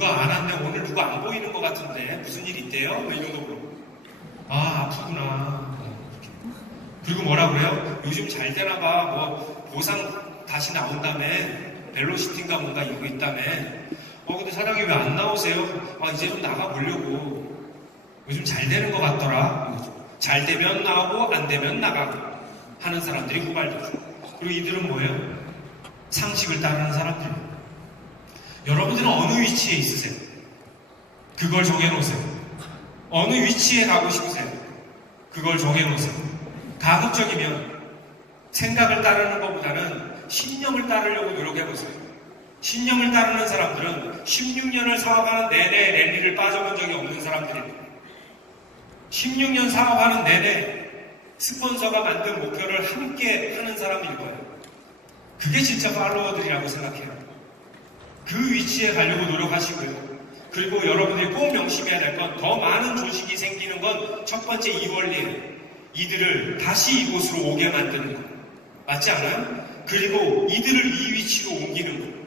누가 안 왔네, 오늘 누가 안 보이는 것 같은데 무슨 일 있대요? 뭐 이 정도로. 아, 아프구나. 그리고 뭐라 그래요? 요즘 잘 되나 봐. 뭐 보상 다시 나온다며. 벨로시티인가 뭔가 이거 있다며. 근데 사장님 왜 안 나오세요? 이제 좀 나가보려고. 요즘 잘 되는 것 같더라. 잘 되면 나오고 안 되면 나가고 하는 사람들이 후발되죠. 그리고 이들은 뭐예요? 상식을 따르는 사람들이에요. 여러분들은 어느 위치에 있으세요? 그걸 정해놓으세요. 어느 위치에 가고 싶으세요? 그걸 정해놓으세요. 가급적이면 생각을 따르는 것보다는 신념을 따르려고 노력해보세요. 신념을 따르는 사람들은 16년을 사업하는 내내 랠리를 빠져본 적이 없는 사람들입니다. 16년 사업하는 내내 스폰서가 만든 목표를 함께 하는 사람일 거예요. 그게 진짜 팔로워들이라고 생각해요. 그 위치에 가려고 노력하시고요. 그리고 여러분들이 꼭 명심해야 될 건 더 많은 조직이 생기는 건 첫 번째 이 원리예요. 이들을 다시 이곳으로 오게 만드는 것. 맞지 않아요? 그리고 이들을 이 위치로 옮기는 것.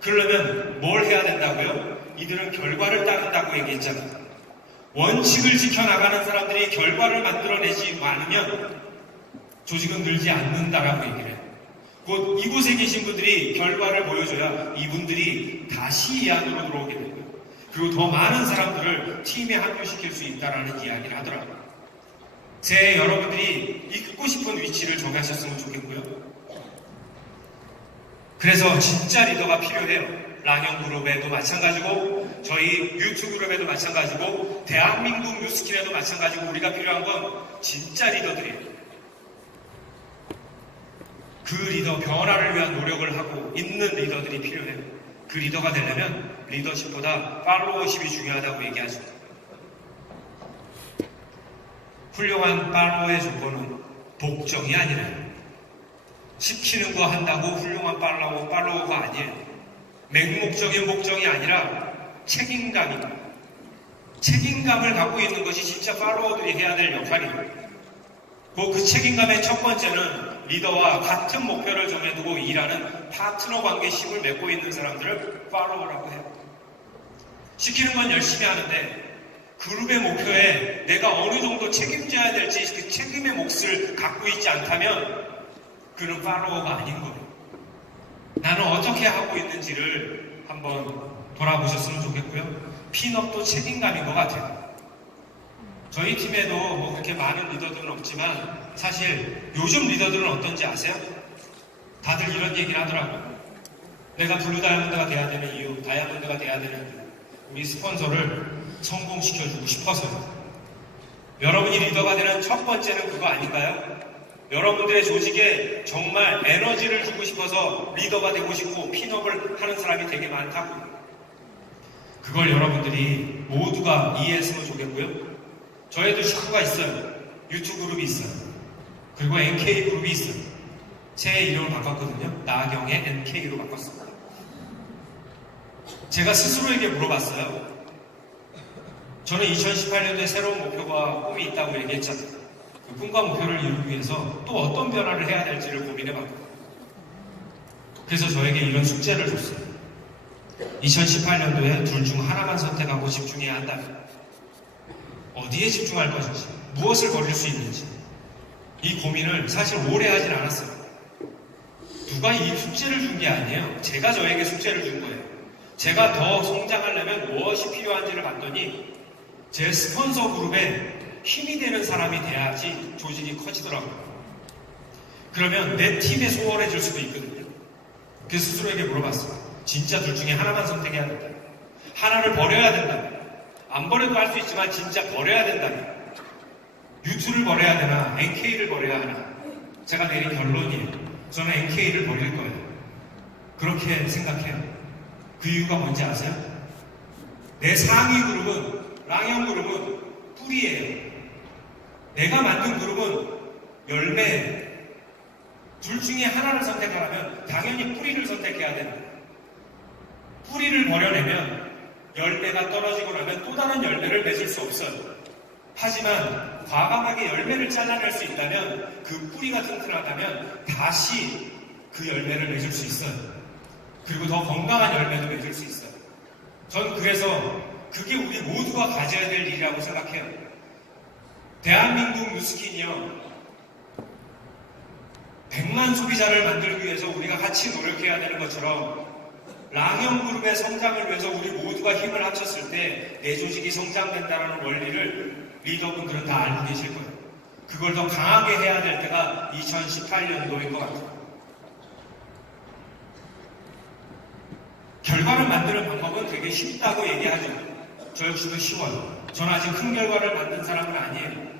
그러려면 뭘 해야 된다고요? 이들은 결과를 따른다고 얘기했잖아요. 원칙을 지켜나가는 사람들이 결과를 만들어내지 않으면 조직은 늘지 않는다라고 얘기를 해요. 곧 이곳에 계신 분들이 결과를 보여줘야 이분들이 다시 이 안으로 들어오게 되고요. 그리고 더 많은 사람들을 팀에 합류시킬 수 있다는 이야기를 하더라고요. 여러분들이 이끌고 싶은 위치를 정하셨으면 좋겠고요. 그래서 진짜 리더가 필요해요. 랑형그룹에도 마찬가지고 저희 유튜그룹에도 마찬가지고 대한민국 뉴스킨에도 마찬가지고 우리가 필요한 건 진짜 리더들이에요. 그 리더 변화를 위한 노력을 하고 있는 리더들이 필요해요. 그 리더가 되려면 리더십보다 팔로워십이 중요하다고 얘기하죠. 훌륭한 팔로워의 조건은 복정이 아니라요. 시키는 거 한다고 훌륭한 팔로워가 아니에요. 맹목적인 복정이 아니라 책임감입니다. 책임감을 갖고 있는 것이 진짜 팔로워들이 해야 될 역할이에요. 그 책임감의 첫 번째는 리더와 같은 목표를 정해두고 일하는 파트너 관계심을 맺고 있는 사람들을 팔로워라고 해요. 시키는 건 열심히 하는데 그룹의 목표에 내가 어느 정도 책임져야 될지 그 책임의 몫을 갖고 있지 않다면 그는 팔로워가 아닌 거예요. 나는 어떻게 하고 있는지를 한번 돌아보셨으면 좋겠고요. 핀업도 책임감인 것 같아요. 저희 팀에도 뭐 그렇게 많은 리더들은 없지만 사실 요즘 리더들은 어떤지 아세요? 다들 이런 얘기를 하더라고요. 내가 블루 다이아몬드가 돼야 되는 이유, 다이아몬드가 돼야 되는 이유, 우리 스폰서를 성공시켜주고 싶어서요. 여러분이 리더가 되는 첫 번째는 그거 아닌가요? 여러분들의 조직에 정말 에너지를 주고 싶어서 리더가 되고 싶고 핀업을 하는 사람이 되게 많다고. 그걸 여러분들이 모두가 이해했으면 좋겠고요. 저희도 식구가 있어요. 유튜브 그룹이 있어요. 그리고 NK 그룹이 있어요. 제 이름을 바꿨거든요. 나경의 NK로 바꿨습니다. 제가 스스로에게 물어봤어요. 저는 2018년도에 새로운 목표와 꿈이 있다고 얘기했잖아요. 그 꿈과 목표를 이루기 위해서 또 어떤 변화를 해야 될지를 고민해봤거든요. 그래서 저에게 이런 숙제를 줬어요. 2018년도에 둘 중 하나만 선택하고 집중해야 한다면 어디에 집중할 것인지, 무엇을 버릴 수 있는지 이 고민을 사실 오래 하진 않았어요. 누가 이 숙제를 준 게 아니에요. 제가 저에게 숙제를 준 거예요. 제가 더 성장하려면 무엇이 필요한지를 봤더니 제 스폰서 그룹에 힘이 되는 사람이 돼야지 조직이 커지더라고요. 그러면 내 팀에 소홀해질 수도 있거든요. 그래서 스스로에게 물어봤어요. 진짜 둘 중에 하나만 선택해야 된다. 하나를 버려야 된다. 안 버려도 할 수 있지만 진짜 버려야 된다. 유튜를 버려야 되나 NK를 버려야 하나. 제가 내린 결론이에요. 저는 NK를 버릴 거예요. 그렇게 생각해요. 그 이유가 뭔지 아세요? 내 상위 그룹은 랑형 그룹은 뿌리예요. 내가 만든 그룹은 열매예요. 둘 중에 하나를 선택하려면 당연히 뿌리를 선택해야 된다. 뿌리를 버려내면 열매가 떨어지고 나면 또 다른 열매를 맺을 수 없어요. 하지만 과감하게 열매를 잘라낼 수 있다면 그 뿌리가 튼튼하다면 다시 그 열매를 맺을 수 있어요. 그리고 더 건강한 열매도 맺을 수 있어요. 전 그래서 그게 우리 모두가 가져야 될 일이라고 생각해요. 대한민국 뉴스킨이요. 100만 소비자를 만들기 위해서 우리가 같이 노력해야 되는 것처럼 랑형그룹의 성장을 위해서 우리 모두가 힘을 합쳤을 때 내 조직이 성장된다는 원리를 리더분들은 다 알고 계실 거예요. 그걸 더 강하게 해야 될 때가 2018년도인 것 같아요. 결과를 만드는 방법은 되게 쉽다고 얘기하죠. 저 역시도 쉬워요. 저는 아직 큰 결과를 만든 사람은 아니에요.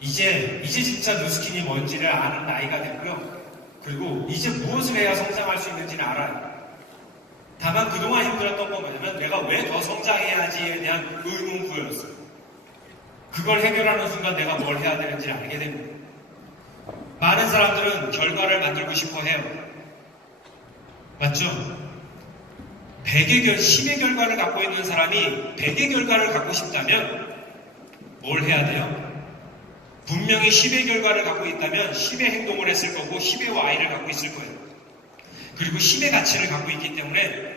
이제 진짜 뉴스킨이 뭔지를 아는 나이가 됐고요. 그리고 이제 무엇을 해야 성장할 수 있는지는 알아요. 다만 그동안 힘들었던 건 뭐냐면 내가 왜 더 성장해야지에 대한 의문구였어요. 그걸 해결하는 순간 내가 뭘 해야 되는지 알게 됩니다. 많은 사람들은 결과를 만들고 싶어 해요. 맞죠? 10의 결과를 갖고 있는 사람이 100의 결과를 갖고 싶다면 뭘 해야 돼요? 분명히 10의 결과를 갖고 있다면 10의 행동을 했을 거고 10의 Y를 갖고 있을 거예요. 그리고 10의 가치를 갖고 있기 때문에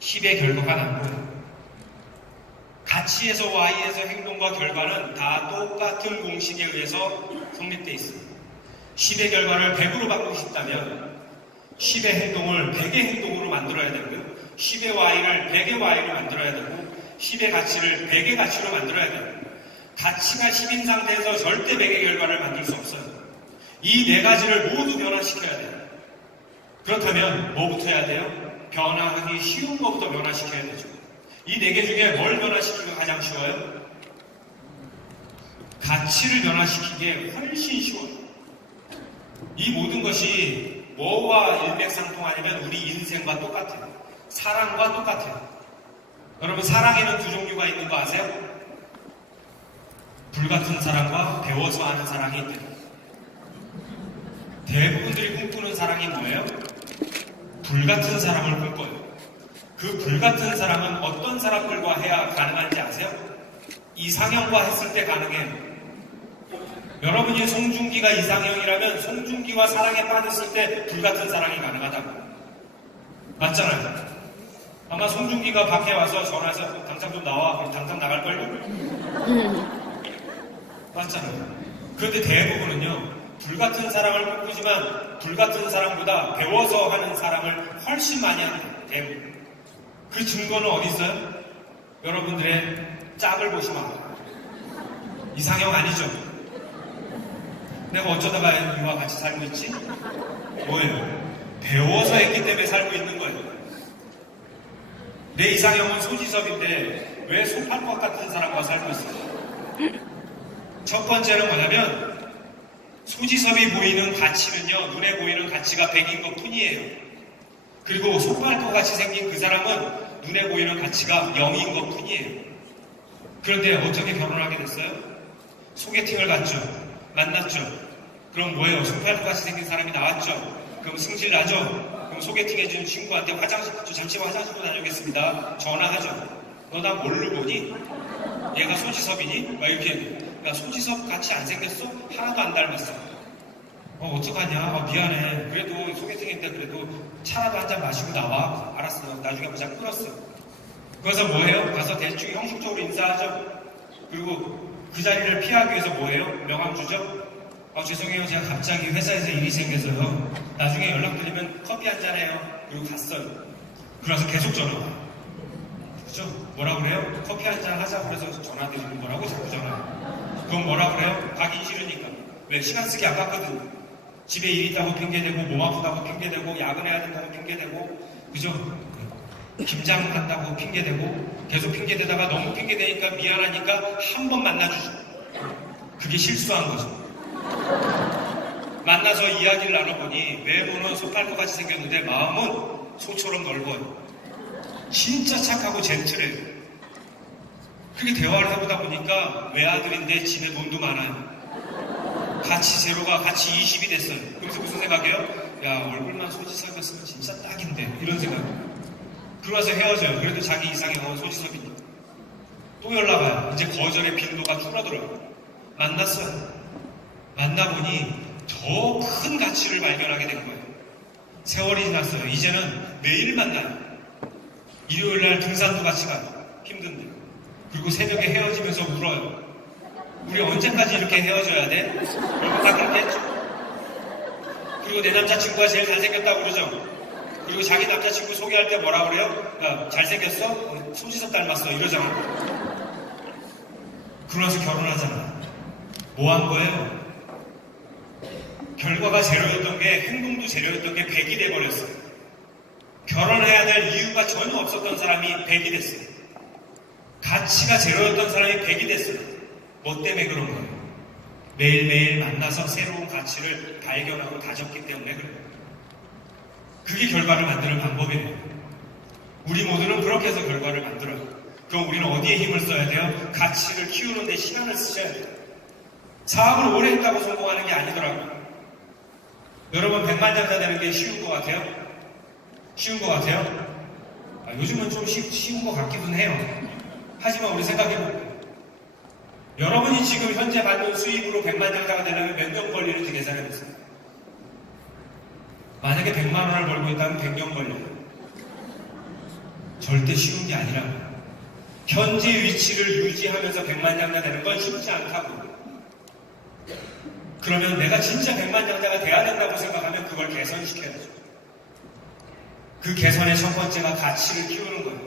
10의 결과가 난 거예요. 가치에서 Y에서 행동과 결과는 다 똑같은 공식에 의해서 성립되어 있습니다. 10의 결과를 100으로 바꾸고 싶다면 10의 행동을 100의 행동으로 만들어야 되고요. 10의 Y를 100의 Y로 만들어야 되고 10의 가치를 100의 가치로 만들어야 돼요. 가치가 10인 상태에서 절대 100의 결과를 만들 수 없어요. 이 네 가지를 모두 변화시켜야 돼요. 그렇다면 뭐부터 해야 돼요? 변화하기 쉬운 것부터 변화시켜야 되죠. 이 네 개 중에 뭘 변화시키기가 가장 쉬워요? 가치를 변화시키기에 훨씬 쉬워요. 이 모든 것이 뭐와 일맥상통하냐면 우리 인생과 똑같아요. 사랑과 똑같아요. 여러분 사랑에는 두 종류가 있는 거 아세요? 불같은 사랑과 배워서 하는 사랑이 있대요. 대부분들이 꿈꾸는 사랑이 뭐예요? 불같은 사랑을 꿈꿔요. 그 불같은 사랑은 어떤 사람들과 해야 가능한지 아세요? 이상형과 했을 때 가능해요. 여러분이 송중기가 이상형이라면 송중기와 사랑에 빠졌을 때 불같은 사랑이 가능하다고. 맞잖아요. 아마 송중기가 밖에 와서 전화해서 당장 좀 나와. 그럼 당장 나갈걸요? 맞잖아요. 그런데 대부분은요. 불같은 사랑을 꿈꾸지만 불같은 사랑보다 배워서 하는 사랑을 훨씬 많이 합니다. 대부분. 그 증거는 어디 있어요? 여러분들의 짝을 보시면 알아요. 이상형 아니죠? 내가 어쩌다가 이와 같이 살고 있지? 뭐예요? 배워서 했기 때문에 살고 있는 거예요. 내 이상형은 소지섭인데 왜 소팔것 같은 사람과 살고 있어요? 첫 번째는 뭐냐면 소지섭이 보이는 가치는요, 눈에 보이는 가치가 100인 것 뿐이에요. 그리고 소팔것 같이 생긴 그 사람은 눈에 보이는 가치가 0인 것 뿐이에요. 그런데 어떻게 결혼하게 됐어요? 소개팅을 갔죠. 만났죠. 그럼 뭐예요? 소팔것 같이 생긴 사람이 나왔죠. 그럼 승질 나죠. 그럼 소개팅해주는 친구한테 저 잠시만 화장실로 다녀오겠습니다. 전화하죠. 너 나 뭘로 보니? 얘가 소지섭이니? 막 이렇게. 야, 소지섭 같이 안 생겼어? 하나도 안 닮았어. 어떡하냐? 미안해. 그래도 소개팅인데 그래도 차라도 한 잔 마시고 나와. 알았어. 나중에 보자. 끊었어. 그래서 뭐해요? 가서 대충 형식적으로 인사하죠. 그리고 그 자리를 피하기 위해서 뭐해요? 명함 주죠. 죄송해요. 제가 갑자기 회사에서 일이 생겨서요. 나중에 연락드리면 커피 한 잔 해요. 그리고 갔어요. 그래서 계속 전화 와요. 그죠? 뭐라 그래요? 커피 한 잔 하자고 그래서 전화 드리는 거라고 자꾸 전화해요. 그럼 뭐라 그래요? 가기 싫으니까. 왜? 시간 쓰기 아깝거든. 집에 일 있다고 핑계대고, 몸 아프다고 핑계대고, 야근해야 된다고 핑계대고, 그죠? 김장 간다고 핑계대고, 계속 핑계대다가 너무 핑계대니까 미안하니까 한 번 만나주죠. 그게 실수한 거죠. 만나서 이야기를 나눠보니 외모는 소팔것 같이 생겼는데 마음은 소처럼 넓어요. 진짜 착하고 젠틀해요. 그렇게 대화를 해보다 보니까 외아들인데 집에 돈도 많아요. 같이 제로가 같이 20이 됐어요. 그래서 무슨 생각해요? 야, 얼굴만 소지섭이었으면 진짜 딱인데 이런 생각이에요. 그러면서 헤어져요. 그래도 자기 이상형은 소지섭이니까. 또 연락 와요. 이제 거절의 빈도가 줄어들어요. 만났어요. 만나보니 더 큰 가치를 발견하게 된 거예요. 세월이 지났어요. 이제는 매일 만나요. 일요일날 등산도 같이 가요. 힘든데. 그리고 새벽에 헤어지면서 울어요. 우리 언제까지 이렇게 헤어져야 돼? 여러분 다 그렇게 했죠? 그리고 내 남자친구가 제일 잘생겼다고 그러죠? 그리고 자기 남자친구 소개할 때 뭐라 그래요? 야, 잘생겼어? 손지섭 닮았어? 이러잖아. 그러면서 결혼하잖아. 뭐 한 거예요? 결과가 제로였던 게, 행동도 제로였던 게 100이 돼버렸어요. 결혼해야 될 이유가 전혀 없었던 사람이 100이 됐어요. 가치가 제로였던 사람이 100이 됐어요. 뭐 때문에 그런 거예요? 매일매일 만나서 새로운 가치를 발견하고 다졌기 때문에 그래요. 그게 결과를 만드는 방법이에요. 우리 모두는 그렇게 해서 결과를 만들어요. 그럼 우리는 어디에 힘을 써야 돼요? 가치를 키우는 데 시간을 쓰셔야 돼요. 사업을 오래 했다고 성공하는 게 아니더라고요. 여러분 100만장자 되는 게 쉬운 것 같아요? 쉬운 것 같아요? 요즘은 좀 쉬운 것 같기도 해요. 하지만 우리 생각해볼게요. 여러분이 지금 현재 받는 수입으로 100만장자가 되려면 몇 년 걸리는지 계산해보세요. 만약에 100만 원을 벌고 있다면 100년 걸려요. 절대 쉬운 게 아니라고요. 현재 위치를 유지하면서 100만장자 되는 건 쉽지 않다고요. 그러면 내가 진짜 100만장자가 돼야 된다고 생각하면 그걸 개선시켜야죠. 그 개선의 첫 번째가 가치를 키우는 거예요.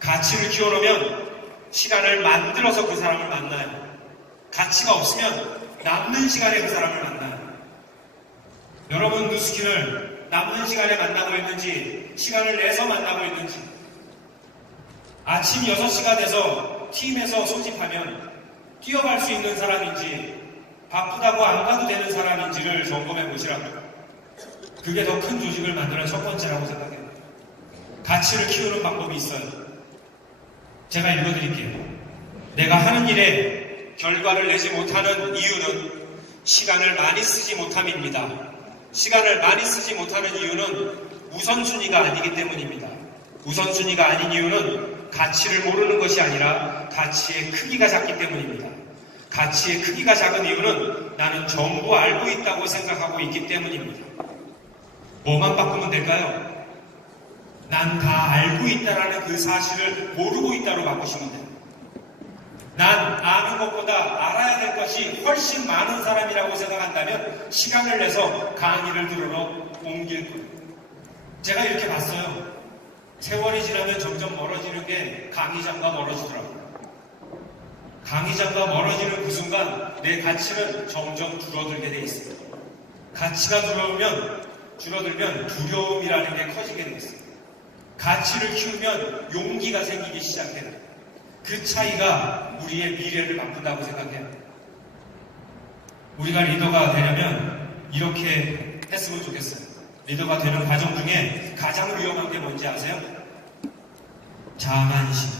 가치를 키워놓으면 시간을 만들어서 그 사람을 만나요. 가치가 없으면 남는 시간에 그 사람을 만나요. 여러분 누스킨을 남는 시간에 만나고 있는지, 시간을 내서 만나고 있는지, 아침 6시가 돼서 팀에서 소집하면 뛰어갈 수 있는 사람인지, 바쁘다고 안 가도 되는 사람인지를 점검해 보시라고. 그게 더 큰 조직을 만드는 첫 번째라고 생각해요. 가치를 키우는 방법이 있어요. 제가 읽어드릴게요. 내가 하는 일에 결과를 내지 못하는 이유는 시간을 많이 쓰지 못함입니다. 시간을 많이 쓰지 못하는 이유는 우선순위가 아니기 때문입니다. 우선순위가 아닌 이유는 가치를 모르는 것이 아니라 가치의 크기가 작기 때문입니다. 가치의 크기가 작은 이유는 나는 전부 알고 있다고 생각하고 있기 때문입니다. 뭐만 바꾸면 될까요? 난 다 알고 있다라는 그 사실을 모르고 있다로 바꾸시면 돼요. 난 아는 것보다 알아야 될 것이 훨씬 많은 사람이라고 생각한다면 시간을 내서 강의를 들으러 옮길 거예요. 제가 이렇게 봤어요. 세월이 지나면 점점 멀어지는 게 강의장과 멀어지더라고요. 강의장과 멀어지는 그 순간 내 가치는 점점 줄어들게 돼 있어요. 가치가 줄어들면 두려움이라는 게 커지게 돼 있어요. 가치를 키우면 용기가 생기기 시작해요. 그 차이가 우리의 미래를 바꾼다고 생각해요. 우리가 리더가 되려면 이렇게 했으면 좋겠어요. 리더가 되는 과정 중에 가장 위험한 게 뭔지 아세요? 자만심.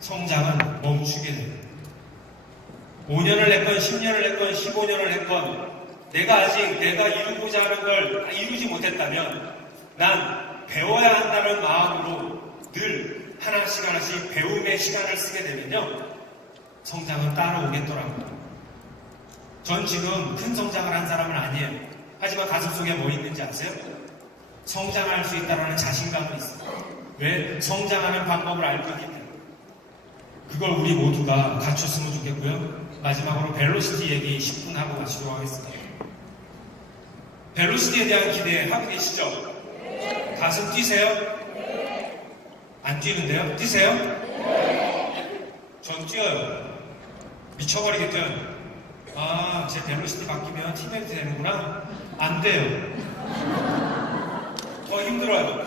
성장은 멈추게 돼요. 5년을 했건 10년을 했건 15년을 했건 내가 이루고자 하는 걸 이루지 못했다면 난 배워야 한다는 마음으로 늘 하나씩 배움의 시간을 쓰게 되면요, 성장은 따라오겠더라고요. 전 지금 큰 성장을 한 사람은 아니에요. 하지만 가슴속에 뭐 있는지 아세요? 성장할 수 있다는 자신감이 있어요. 왜? 성장하는 방법을 알고 있기 때문에. 그걸 우리 모두가 갖췄으면 좋겠고요. 마지막으로 벨로시티 얘기 10분 하고 마치도록 하겠습니다. 벨로시티에 대한 기대 하고 계시죠? 네. 가슴 뛰세요? 네. 안 뛰는데요? 뛰세요? 네. 전 뛰어요. 미쳐버리게 뛰어요. 아, 제 벨로시티 바뀌면 팀헤드 되는구나? 안 돼요. 더 힘들어요.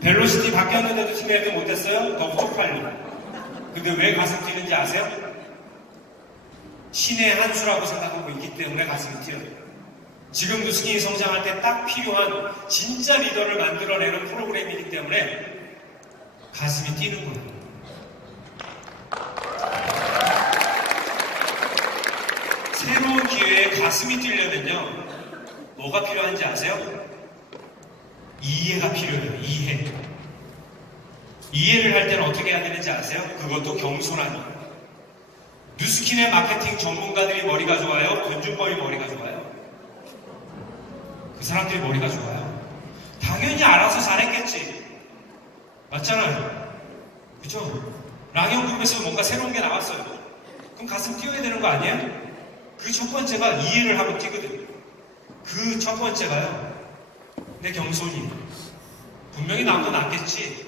벨로시티 바뀌었는데도 팀헤드 못했어요? 더 쪽팔려. 근데 왜 가슴 뛰는지 아세요? 신의 한 수라고 생각하고 있기 때문에 가슴이 뛰어요. 지금 누스킨이 성장할 때 딱 필요한 진짜 리더를 만들어내는 프로그램이기 때문에 가슴이 뛰는 거예요. 새로운 기회에 가슴이 뛰려면요, 뭐가 필요한지 아세요? 이해가 필요해요. 이해를 할 때는 어떻게 해야 되는지 아세요? 그것도 겸손하니. 누스킨의 마케팅 전문가들이 머리가 좋아요? 변준범이 머리가 좋아요? 그 사람들이 머리가 좋아요. 당연히 알아서 잘했겠지. 맞잖아요. 그죠? 랑형그룹에서 뭔가 새로운 게 나왔어요. 그럼 가슴 뛰어야 되는 거 아니에요? 그 첫 번째가 이해를 하고 뛰거든. 그 첫 번째가요. 내 겸손이. 분명히 나보다 낫겠지.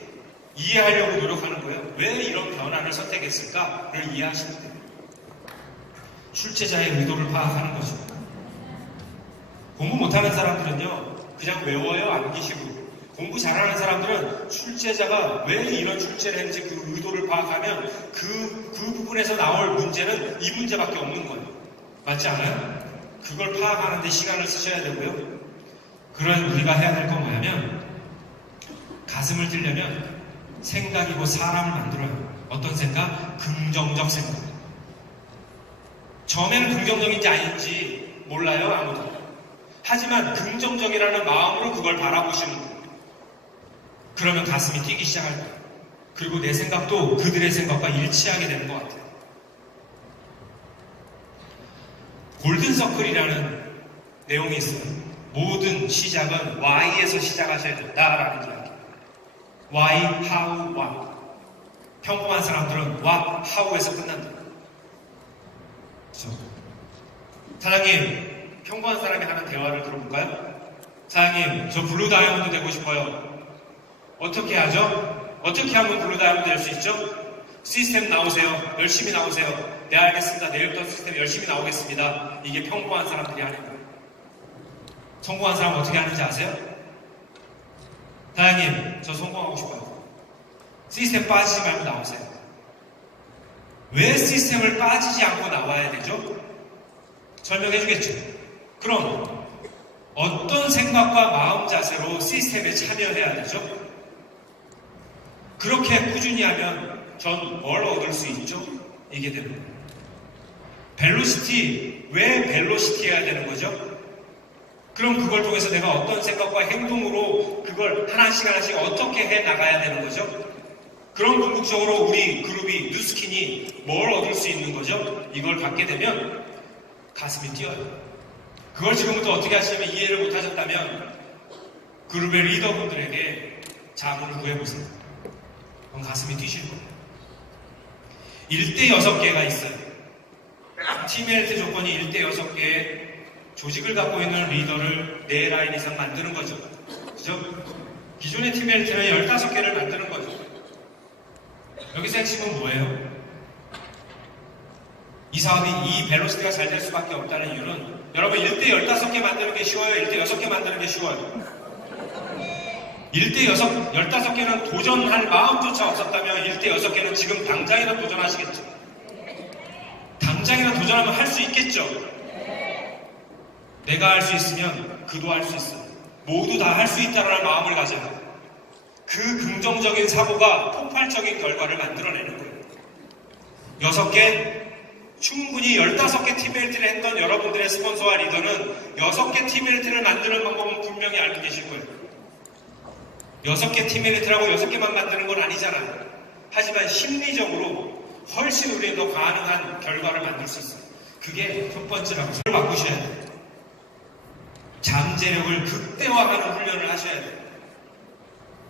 이해하려고 노력하는 거예요. 왜 이런 변화를 선택했을까를 이해하시면 돼요. 출제자의 의도를 파악하는 거죠. 공부 못하는 사람들은요, 그냥 외워요, 암기시고. 공부 잘하는 사람들은 출제자가 왜 이런 출제를 했는지 그 의도를 파악하면 그 부분에서 나올 문제는 이 문제밖에 없는 거예요. 맞지 않아요? 그걸 파악하는 데 시간을 쓰셔야 되고요. 그런 우리가 해야 될 건 뭐냐면 가슴을 들려면 생각이고 사람을 만들어요. 어떤 생각? 긍정적 생각. 처음에는 긍정적인지 아닌지 몰라요, 아무도. 하지만 긍정적이라는 마음으로 그걸 바라보시는 거예요. 그러면 가슴이 뛰기 시작할 거예요. 그리고 내 생각도 그들의 생각과 일치하게 되는 것 같아요. 골든서클이라는 내용이 있어요. 모든 시작은 Y에서 시작하셔야 된다라는 이야기. Why, how, what. 평범한 사람들은 what, how에서 끝난다. 그렇죠? 사장님, 평범한 사람이 하는 대화를 들어볼까요? 사장님, 저 블루 다이아몬드 되고 싶어요. 어떻게 하죠? 어떻게 하면 블루 다이아몬드 될 수 있죠? 시스템 나오세요. 열심히 나오세요. 네, 알겠습니다. 내일부터 시스템 열심히 나오겠습니다. 이게 평범한 사람들이 하는 거예요. 성공한 사람은 어떻게 하는지 아세요? 사장님, 저 성공하고 싶어요. 시스템 빠지지 말고 나오세요. 왜 시스템을 빠지지 않고 나와야 되죠? 설명해 주겠죠. 그럼 어떤 생각과 마음 자세로 시스템에 참여해야 되죠? 그렇게 꾸준히 하면 전 뭘 얻을 수 있죠? 이게 됩니다. 벨로시티, 왜 벨로시티 해야 되는 거죠? 그럼 그걸 통해서 내가 어떤 생각과 행동으로 그걸 하나씩 어떻게 해 나가야 되는 거죠? 그럼 궁극적으로 우리 그룹이 뉴스킨이 뭘 얻을 수 있는 거죠? 이걸 갖게 되면 가슴이 뛰어요. 그걸 지금부터 어떻게 하시냐면 이해를 못 하셨다면 그룹의 리더분들에게 자문을 구해보세요. 그럼 가슴이 뛰실 거예요. 1대 6개가 있어요. 팀 헬트 조건이 1대 6개의 조직을 갖고 있는 리더를 4라인 이상 만드는 거죠. 그죠? 기존의 팀 헬트는 15개를 만드는 거죠. 여기서 핵심은 뭐예요? 이 사업이 이 벨로시티가 잘 될 수밖에 없다는 이유는 여러분 1대 15개 만드는 게 쉬워요? 1대 6개 만드는 게 쉬워요? 1대 15개는 도전할 마음조차 없었다면 1대 6개는 지금 당장이나 도전하시겠죠? 당장이나 도전하면 할 수 있겠죠? 내가 할 수 있으면 그도 할 수 있어요. 모두 다 할 수 있다는 마음을 가져요. 그 긍정적인 사고가 폭발적인 결과를 만들어내는 거예요. 6개, 충분히 15개 팀벨트를 했던 여러분들의 스폰서와 리더는 6개 팀벨트를 만드는 방법은 분명히 알고 계실 거예요. 6개 팀벨트라고 6개만 만드는 건 아니잖아요. 하지만 심리적으로 훨씬 우리는 더 가능한 결과를 만들 수 있어요. 그게 첫 번째라고. 그걸 바꾸셔야 돼요. 잠재력을 극대화하는 훈련을 하셔야 돼요.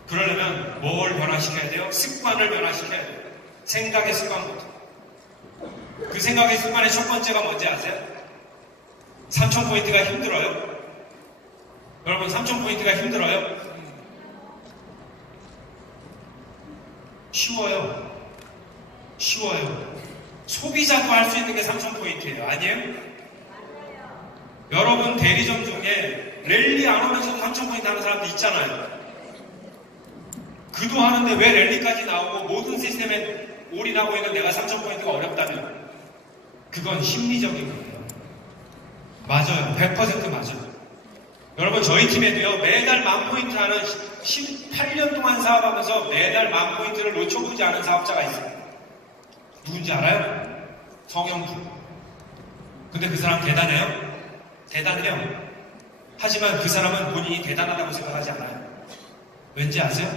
그러려면 뭘 변화시켜야 돼요? 습관을 변화시켜야 돼요. 생각의 습관부터. 그 생각의 습관의 첫 번째가 뭔지 아세요? 3,000포인트가 힘들어요? 여러분 3,000포인트가 힘들어요? 쉬워요. 쉬워요. 소비자도 할 수 있는 게 3,000포인트예요. 아니에요? 여러분 대리점 중에 랠리 안 오면서 3,000포인트 하는 사람도 있잖아요. 그도 하는데 왜 랠리까지 나오고 모든 시스템에 올인하고 있는 내가 3,000포인트가 어렵다면 그건 심리적인 거예요. 맞아요. 100% 맞아요. 여러분 저희 팀에도요 매달 10,000포인트 하는 18년 동안 사업하면서 매달 10,000포인트를 놓쳐보지 않은 사업자가 있어요. 누군지 알아요? 성형주. 근데 그 사람 대단해요? 대단해요. 하지만 그 사람은 본인이 대단하다고 생각하지 않아요. 왠지 아세요?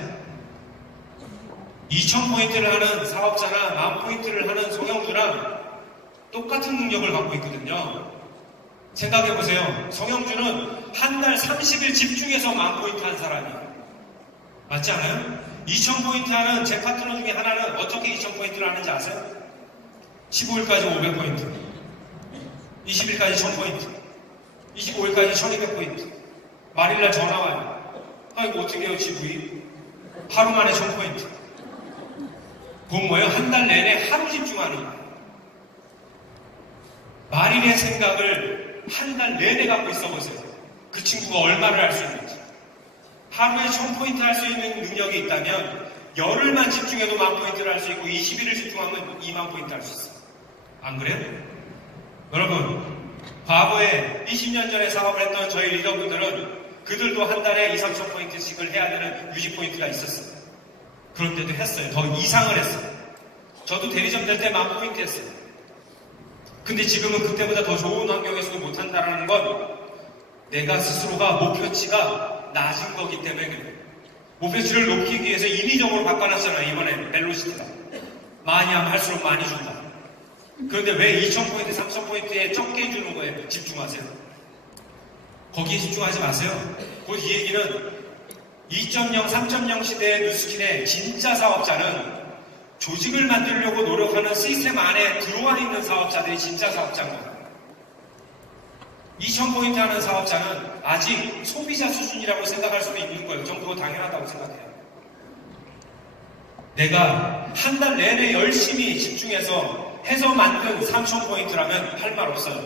2,000포인트를 하는 사업자나 10,000포인트를 하는 성형주랑 똑같은 능력을 갖고 있거든요. 생각해보세요. 성형주는 한 달 30일 집중해서 10,000포인트 한 사람이에요. 맞지 않아요? 2000포인트 하는 제 파트너 중에 하나는 어떻게 2000포인트를 하는지 아세요? 15일까지 500포인트, 20일까지 1000포인트, 25일까지 1200포인트. 말일날 전화 와요. 이거 어떻게 해요, 지부이? 하루 만에 1000포인트. 그건 뭐예요? 한 달 내내 하루 집중하는 거예요. 말일의 생각을 한 달 내내 갖고 있어 보세요. 그 친구가 얼마를 할 수 있는지. 하루에 1000포인트 할 수 있는 능력이 있다면 열흘만 집중해도 10,000포인트를 할 수 있고 20일을 집중하면 20,000포인트 할 수 있어요. 안 그래요? 여러분, 과거에 20년 전에 사업을 했던 저희 리더분들은 그들도 한 달에 2, 3,000포인트씩을 해야 되는 유지포인트가 있었어요. 그런데도 했어요. 더 이상을 했어요. 저도 대리점 될 때 10,000포인트 했어요. 근데 지금은 그때보다 더 좋은 환경에서도 못한다는 건 내가 스스로가 목표치가 낮은 거기 때문에 그래요. 목표치를 높이기 위해서 인위적으로 바꿔놨잖아요. 이번에 벨로시티가. 많이 하면 할수록 많이 준다. 그런데 왜 2,000포인트, 3,000포인트에 적게 주는 거예요? 집중하세요. 거기에 집중하지 마세요. 곧 이 얘기는 2.0, 3.0 시대의 뉴스킨의 진짜 사업자는 조직을 만들려고 노력하는 시스템 안에 들어와 있는 사업자들이 진짜 사업자인 거예요. 2,000포인트 하는 사업자는 아직 소비자 수준이라고 생각할 수도 있는 거예요. 전 그거 당연하다고 생각해요. 내가 한 달 내내 열심히 집중해서 해서 만든 3,000포인트라면 할 말 없어요.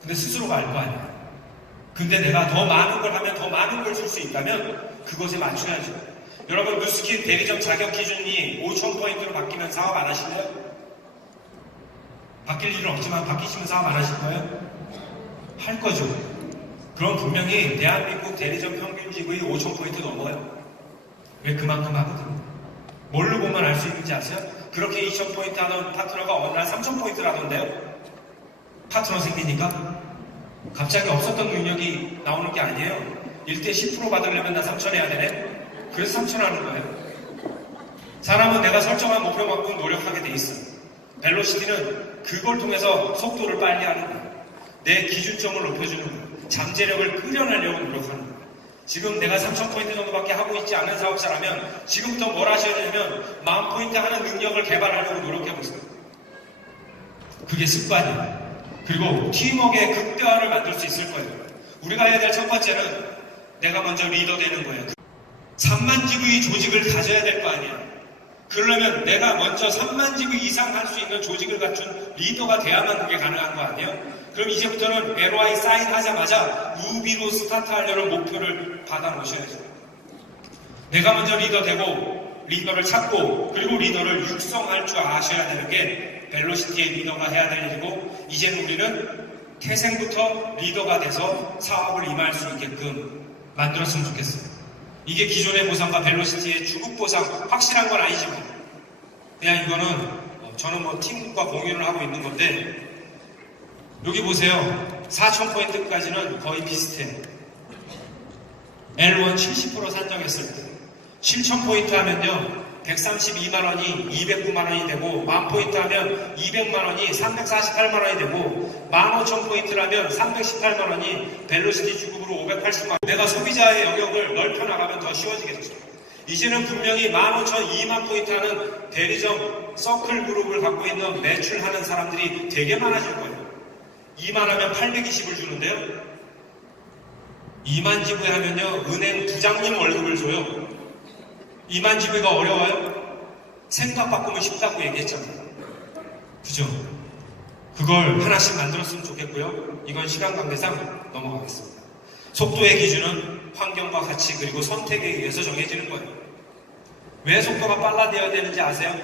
근데 스스로가 알 거 아니에요. 근데 내가 더 많은 걸 하면 더 많은 걸 줄 수 있다면 그것에 맞춰야죠. 여러분, 뉴스킨 대리점 자격 기준이 5,000포인트로 바뀌면 사업 안 하실래요? 바뀔 일은 없지만 바뀌시면 사업 안 하실 거예요? 할 거죠. 그럼 분명히 대한민국 대리점 평균직의 5,000포인트 넘어요. 왜? 그만큼 하거든요. 뭘로 보면 알 수 있는지 아세요? 그렇게 2,000포인트 하던 파트너가 어느 날 3,000포인트를 하던데요? 파트너 생기니까? 갑자기 없었던 능력이 나오는 게 아니에요. 1대 10% 받으려면 나 3,000 해야 되네? 그래서 3,000 하는 거예요. 사람은 내가 설정한 목표만큼 노력하게 돼 있어요. 벨로시티는 그걸 통해서 속도를 빨리 하는 거예요. 내 기준점을 높여주는 거예요. 잠재력을 끌어내려고 노력하는 거예요. 지금 내가 3,000포인트 정도밖에 하고 있지 않은 사업자라면 지금부터 뭘 하셔야 되냐면 10,000포인트 하는 능력을 개발하려고 노력해보세요. 그게 습관이에요. 그리고 팀워크의 극대화를 만들 수 있을 거예요. 우리가 해야 될 첫 번째는 내가 먼저 리더 되는 거예요. 3만 지부의 조직을 가져야 될 거 아니에요. 그러려면 내가 먼저 3만 지부 이상 할 수 있는 조직을 갖춘 리더가 돼야만 그게 가능한 거 아니에요? 그럼 이제부터는 LOI 사인하자마자 루비로 스타트하려는 목표를 받아 놓으셔야죠. 내가 먼저 리더 되고 리더를 찾고 그리고 리더를 육성할 줄 아셔야 되는 게 벨로시티의 리더가 해야 될 일이고, 이제는 우리는 태생부터 리더가 돼서 사업을 임할 수 있게끔 만들었으면 좋겠어요. 이게 기존의 보상과 벨로시티의 주급 보상 확실한 건 아니지만 그냥 이거는 저는 뭐 팀과 공유를 하고 있는 건데, 여기 보세요. 4,000포인트까지는 거의 비슷해요. L1 70% 산정했을 때 7,000포인트 하면요 132만원이 209만원이 되고, 10,000포인트 하면 200만원이 348만원이 되고, 15,000포인트라면 318만원이 벨로시티 주급으로 580만원. 내가 소비자의 영역을 넓혀나가면 더 쉬워지겠죠. 이제는 분명히 15,000, 2만 포인트 하는 대리점 서클 그룹을 갖고 있는 매출하는 사람들이 되게 많아질 거예요. 2만 하면 820을 주는데요. 2만 지부에 하면요 은행 부장님 월급을 줘요. 2만 지부가 어려워요? 생각 바꾸면 쉽다고 얘기했잖아요. 그죠? 그걸 하나씩 만들었으면 좋겠고요. 이건 시간 관계상 넘어가겠습니다. 속도의 기준은 환경과 가치 그리고 선택에 의해서 정해지는 거예요. 왜 속도가 빨라져야 되는지 아세요?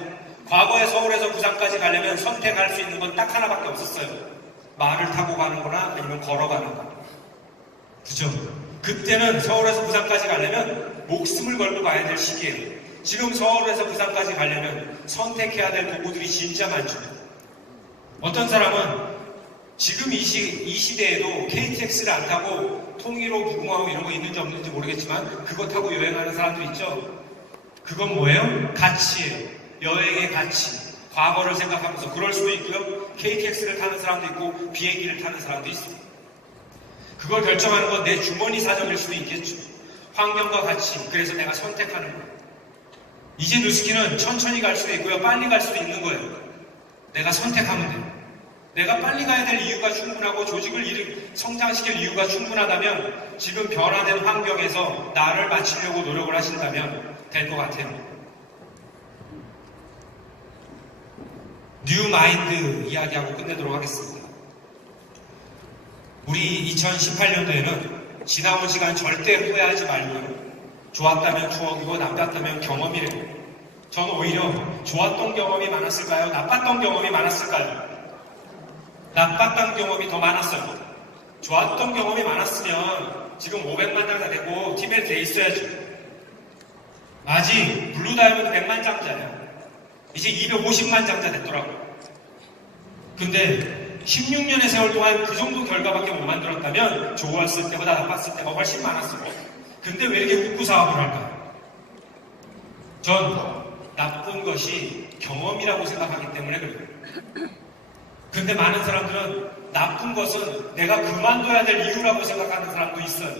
과거에 서울에서 부산까지 가려면 선택할 수 있는 건 딱 하나밖에 없었어요. 말을 타고 가는 거나 아니면 걸어가는 거. 그죠? 그때는 서울에서 부산까지 가려면 목숨을 걸고 가야 될 시기예요. 지금 서울에서 부산까지 가려면 선택해야 될 도구들이 진짜 많죠. 어떤 사람은 지금 이 시대에도 KTX를 안 타고 통일호, 무궁화호 이런 거 있는지 없는지 모르겠지만 그거 타고 여행하는 사람들 있죠? 그건 뭐예요? 가치예요. 여행의 가치. 과거를 생각하면서 그럴 수도 있고요. KTX를 타는 사람도 있고 비행기를 타는 사람도 있습니다. 그걸 결정하는 건 내 주머니 사정일 수도 있겠죠. 환경과 같이. 그래서 내가 선택하는 거예요. 이제 뉴스키는 천천히 갈 수도 있고요. 빨리 갈 수도 있는 거예요. 내가 선택하면 돼요. 내가 빨리 가야 될 이유가 충분하고 조직을 성장시킬 이유가 충분하다면 지금 변화된 환경에서 나를 맞추려고 노력을 하신다면 될 것 같아요. 뉴 마인드 이야기하고 끝내도록 하겠습니다. 우리 2018년도에는 지나온 시간 절대 후회하지 말고요. 좋았다면 추억이고 나빴다면 경험이래요. 저는 오히려 좋았던 경험이 많았을까요? 나빴던 경험이 많았을까요? 나빴던 경험이 더 많았어요. 좋았던 경험이 많았으면 지금 500만 장자 되고 팀에 돼 있어야죠. 아직 블루 다이아몬드 100만 장자예요. 이제 250만 장자 됐더라고요. 근데 16년의 세월 동안 그 정도 결과밖에 못 만들었다면 좋았을 때보다 나빴을 때가 훨씬 많았어요. 근데 왜 이렇게 웃고 사업을 할까요? 전 나쁜 것이 경험이라고 생각하기 때문에 그래요. 근데 많은 사람들은 나쁜 것은 내가 그만둬야 될 이유라고 생각하는 사람도 있어요.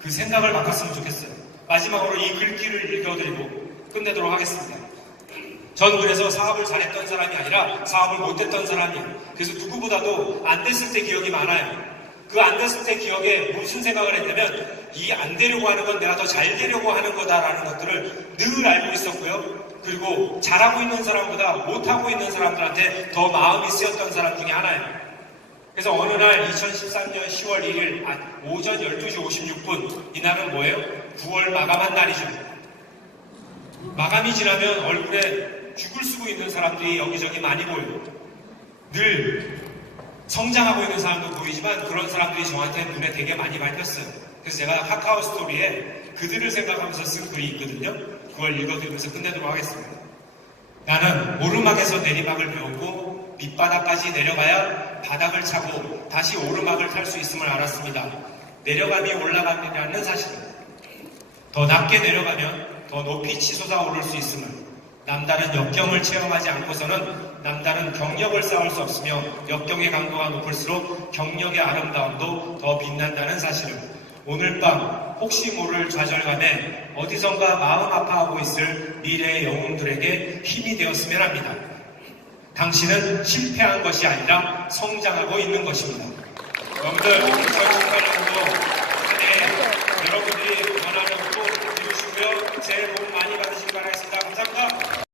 그 생각을 바꿨으면 좋겠어요. 마지막으로 이 글귀를 읽어드리고 끝내도록 하겠습니다. 전 그래서 사업을 잘했던 사람이 아니라 사업을 못했던 사람이에요. 그래서 누구보다도 안 됐을 때 기억이 많아요. 그 안 됐을 때 기억에 무슨 생각을 했냐면 이 안 되려고 하는 건 내가 더 잘 되려고 하는 거다라는 것들을 늘 알고 있었고요. 그리고 잘하고 있는 사람보다 못하고 있는 사람들한테 더 마음이 쓰였던 사람 중에 하나예요. 그래서 어느 날 2013년 10월 1일 오전 12시 56분 이날은 뭐예요? 9월 마감한 날이죠. 마감이 지나면 얼굴에 죽을 쓰고 있는 사람들이 여기저기 많이 보여요. 늘 성장하고 있는 사람도 보이지만 그런 사람들이 저한테 눈에 되게 많이 밟혔어요. 그래서 제가 카카오 스토리에 그들을 생각하면서 쓴 글이 있거든요. 그걸 읽어드리면서 끝내도록 하겠습니다. 나는 오르막에서 내리막을 배웠고 밑바닥까지 내려가야 바닥을 차고 다시 오르막을 탈 수 있음을 알았습니다. 내려감이 올라감이라는 사실. 더 낮게 내려가면 더 높이 치솟아 오를 수 있음을, 남다른 역경을 체험하지 않고서는 남다른 경력을 쌓을 수 없으며 역경의 강도가 높을수록 경력의 아름다움도 더 빛난다는 사실을 오늘 밤 혹시 모를 좌절감에 어디선가 마음 아파하고 있을 미래의 영웅들에게 힘이 되었으면 합니다. 당신은 실패한 것이 아니라 성장하고 있는 것입니다. 여러분들 2018년도 한 해 여러분들이 변화를 꼭 이루시고요. 새해 복 많이 받으시기 바라겠습니다. 감사합니다.